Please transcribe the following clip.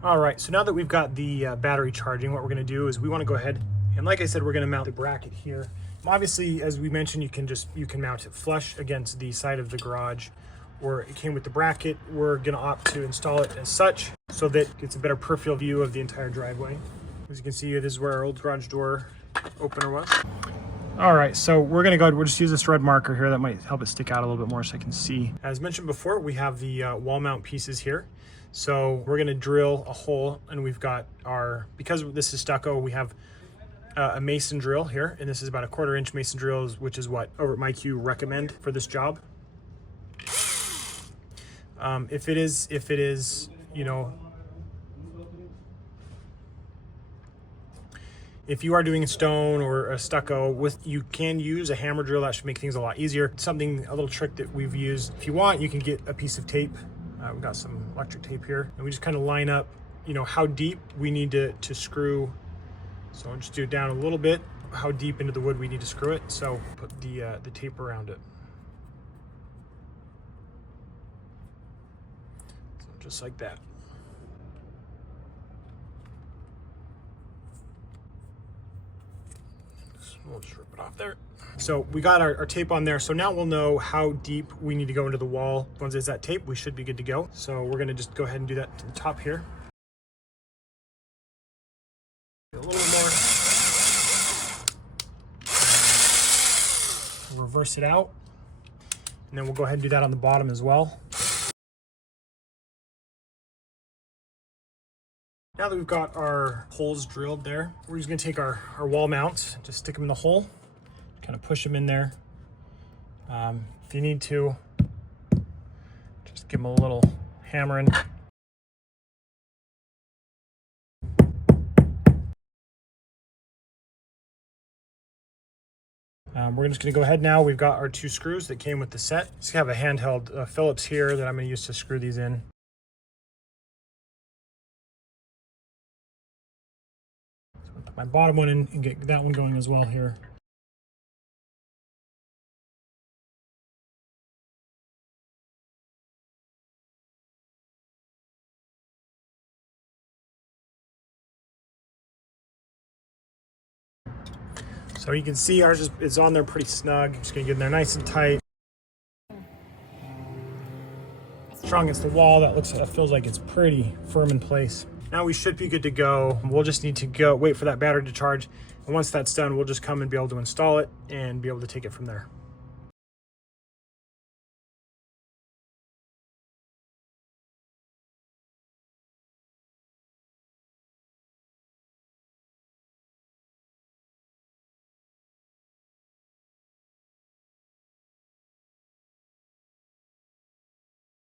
All right, so now that we've got the battery charging, what we're gonna do is we wanna go ahead and, like I said, we're gonna mount the bracket here. Obviously, as we mentioned, you can mount it flush against the side of the garage, or it came with the bracket. We're gonna opt to install it as such so that it's a better peripheral view of the entire driveway. As you can see, this is where our old garage door opener was. All right, so we're gonna we'll just use this red marker here that might help it stick out a little bit more so I can see. As mentioned before, we have the wall mount pieces here. So we're gonna drill a hole, and we've got because this is stucco, we have a mason drill here, and this is about a 1/4 inch mason drill, which is what over at MyQ recommend for this job. If it is, you know, if you are doing a stone or a stucco, you can use a hammer drill. That should make things a lot easier. A little trick that we've used. If you want, you can get a piece of tape. We've got some electric tape here, and we just kind of line up, you know, how deep we need to screw. So I'll just do it down a little bit, how deep into the wood we need to screw it. So put the tape around it. So just like that. We'll just rip it off there. So we got our tape on there. So now we'll know how deep we need to go into the wall. Once there's that tape, we should be good to go. So we're gonna just go ahead and do that to the top here. A little more. We'll reverse it out. And then we'll go ahead and do that on the bottom as well. Now that we've got our holes drilled there, we're just gonna take our wall mounts, just stick them in the hole, kind of push them in there. If you need to, just give them a little hammering. We're just gonna go ahead now. We've got our 2 screws that came with the set. Just have a handheld Phillips here that I'm gonna use to screw these in. Put my bottom one in and get that one going as well here. So you can see ours is on there pretty snug. Just gonna get in there nice and tight. Strong against the wall, that feels like it's pretty firm in place. Now we should be good to go. We'll just need to wait for that battery to charge. And once that's done, we'll just come and be able to install it and be able to take it from there.